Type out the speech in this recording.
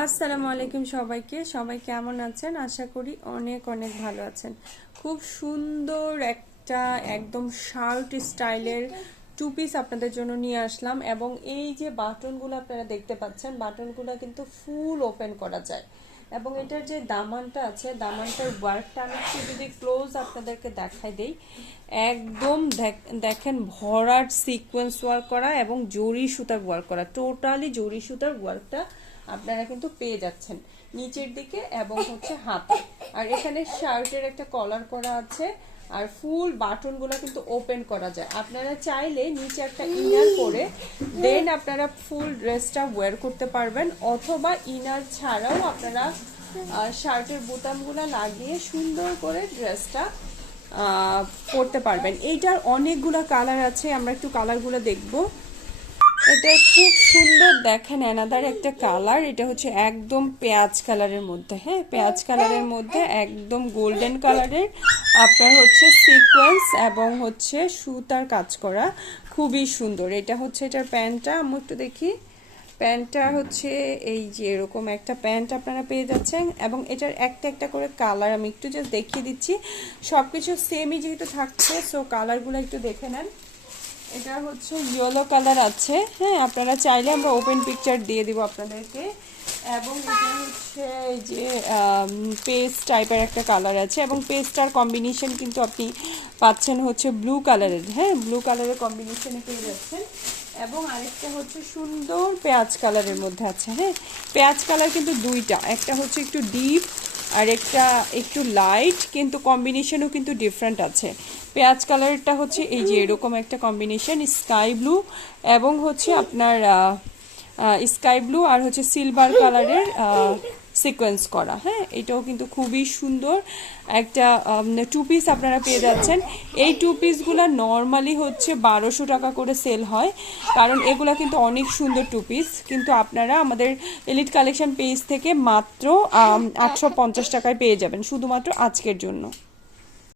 আসসালামু আলাইকুম সবাইকে। সবাই কেমন আছেন? আশা করি অনেক অনেক ভালো আছেন। খুব সুন্দর একটা একদম শার্ট স্টাইলের টু পিস আপনাদের জন্য নিয়ে আসলাম, এবং এই যে বাটনগুলো আপনারা দেখতে পাচ্ছেন, বাটনগুলো কিন্তু ফুল ওপেন করা যায়। এবং এটার যে দামানটা আছে, দামানটার ওয়ার্কটা আমি একটু যদি ক্লোজ আপনাদেরকে দেখাই দেই, একদম দেখেন ভরাট সিকোয়েন্স ওয়ার্ক করা এবং জরি সুতার ওয়ার্ক করা, টোটালি জরি সুতার ওয়ার্কটা আপনারা কিন্তু পেয়ে যাচ্ছেন নিচের দিকে এবং হচ্ছে হাতে। আর এখানে শার্টের একটা কলার করা আছে, আর ফুল বাটনগুলো কিন্তু ওপেন করা যায়। আপনারা চাইলে নিচে একটা ইনার করে দেন আপনারা ফুল ড্রেসটা ওয়্যার করতে পারবেন, অথবা ইনার ছাড়াও আপনারা শার্টের বোতামগুলো লাগিয়ে সুন্দর করে ড্রেসটা পরতে পারবেন। এইটার অনেকগুলো কালার আছে, আমরা একটু কালারগুলো দেখবো। এটা খুব সুন্দর, দেখেন অ্যানাদার একটা কালার। এটা হচ্ছে একদম পেঁয়াজ কালারের মধ্যে, হ্যাঁ পেঁয়াজ কালারের মধ্যে একদম গোল্ডেন কালারের আপনার হচ্ছে সিকোয়েন্স এবং হচ্ছে সুতার কাজ করা, খুবই সুন্দর। এটা হচ্ছে এটার প্যান্টটা, আমি একটু দেখি। প্যান্টটা হচ্ছে এই যে এরকম একটা প্যান্ট আপনারা পেয়ে যাচ্ছেন, এবং এটার একটা একটা করে কালার আমি একটু জাস্ট দেখিয়ে দিচ্ছি। সব কিছু সেমই যেহেতু থাকছে, সো কালারগুলো একটু দেখে নেন। এটা হচ্ছে ইয়েলো কালার আছে, হ্যাঁ আপনারা চাইলে আমরা ওপেন পিকচার দিয়ে দিব আপনাদেরকে। এবং এটা হচ্ছে এই যে পেস্ট টাইপের একটা কালার আছে, এবং পেস্টটার কম্বিনেশন কিন্তু আপনি পাচ্ছেন হচ্ছে ব্লু কালারের, হ্যাঁ ব্লু কালারের কম্বিনেশনে পেয়ে যাচ্ছেন। এবং আরেকটা হচ্ছে সুন্দর পেঁয়াজ কালারের মধ্যে আছে, হ্যাঁ পেঁয়াজ কালার কিন্তু দুইটা, একটা হচ্ছে একটু ডিপ আর একটা একটু লাইট, কিন্তু কম্বিনেশনও কিন্তু ডিফারেন্ট আছে। পেঁয়াজ কালারটা হচ্ছে এই যে এরকম একটা কম্বিনেশন, স্কাই ব্লু এবং হচ্ছে আপনার স্কাই ব্লু আর হচ্ছে সিলভার কালারের সিকোয়েন্স করা, হ্যাঁ এটাও কিন্তু খুবই সুন্দর একটা টু পিস আপনারা পেয়ে যাচ্ছেন। এই টু পিসগুলো নর্মালি হচ্ছে 1200 টাকা করে সেল হয়, কারণ এগুলা কিন্তু অনেক সুন্দর টু পিস, কিন্তু আপনারা আমাদের এলিট কালেকশন পেজ থেকে মাত্র 850 টাকায় পেয়ে যাবেন, শুধুমাত্র আজকের জন্য।